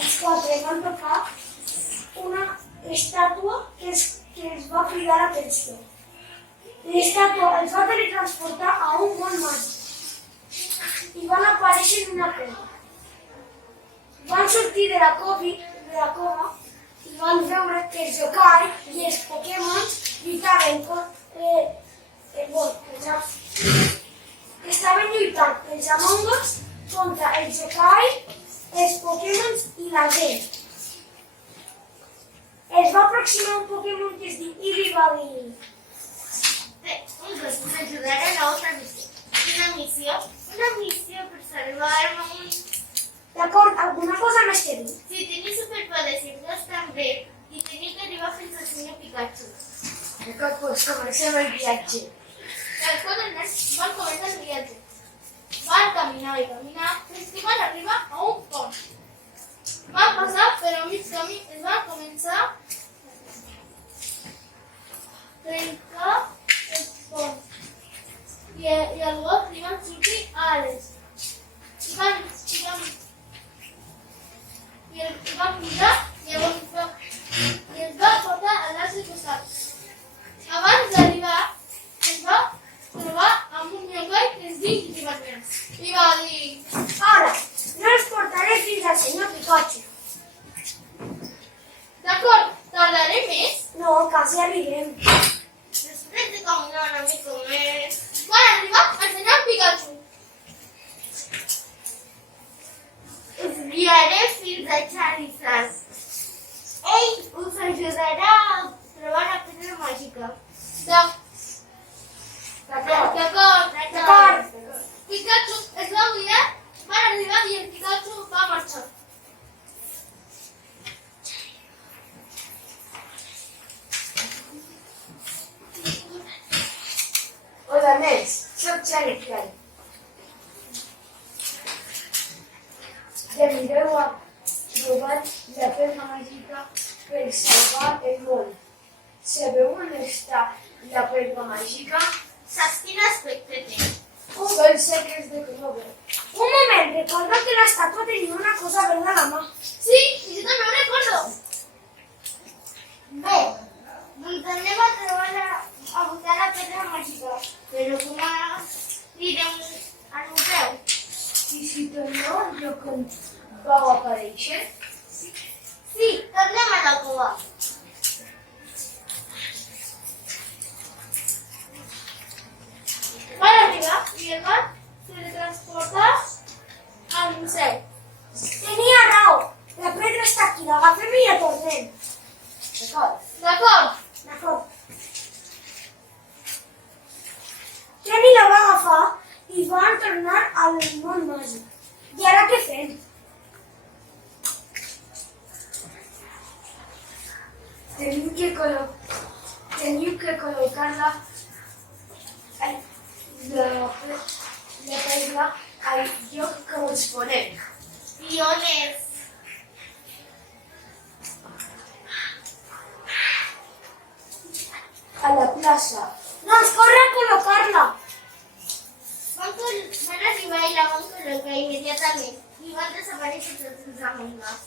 els quatre van tocar una estàtua que els va cridar l'atenció. L'estàtua els va teletransportar a un món màgic i van aparèixer en una cova. Van sortir de la cova i van veure que els yokai i els Pokémons lluitaven estaven lluitant els Among Us contra els yokai, els Pokémons i la gent. Es va aproximar un Pokémon que es diu i li va dir: M'ajudaré a otra missió. Una missió per salvar-me un... D'acord, alguna cosa més que dir? Si teniu superpoders i dos també, i teniu que arribar fins al senyor Pikachu. D'acord, doncs comencem el viatge. Els quatre nens van començar el viatge. Van caminar i caminar fins que van arribar a un pont. Van passar, però a mig camí es van començar a trencar el pont. I llavors li van sortir ales. I van pujar i es va portar a l'altre costat. Abans d'arribar, es va trobar amb un yokai que es diu Givatren. I va dir: Ara, no els portaré fins al senyor Pikachu. D'acord, tardaré més. No, quasi arribem. Després de caminar una mica més, van arribar al senyor Pikachu. Us guiaré fins a Charizard. Ell us ajudarà a trobar la pedra màgica. D'acord. Pikachu es va guiar, van arribar i el Pikachu va marxar. Hola, nens, soc Charizard. Mireu a trobar la pedra màgica per salvar el món. Sabeu on està la pedra màgica? Saps quin aspecte té? Són seques de color verd. Un moment, recorda que l'estàtua tenia una cosa verda a la mà. Sí, jo també ho recordo. Bé, doncs anem a buscar la pedra màgica. Però com anirem al museu? I si torneu al lloc on vau aparèixer? Sí, tornem a la cova. Van arribar i el van teletransportar al museu. Tenia raó. La pedra està aquí, l'agafem i la tornem. D'acord. D'acord. Kenny la va agafar i van tornar al món màgic. I ara què fem? Teniu que col·locar-la la pedra al lloc corresponent. I on és? A la plaça. Doncs corre a col·locar-la. Van arribar i la van col·locar immediatament i van desaparèixer tots els Among Us.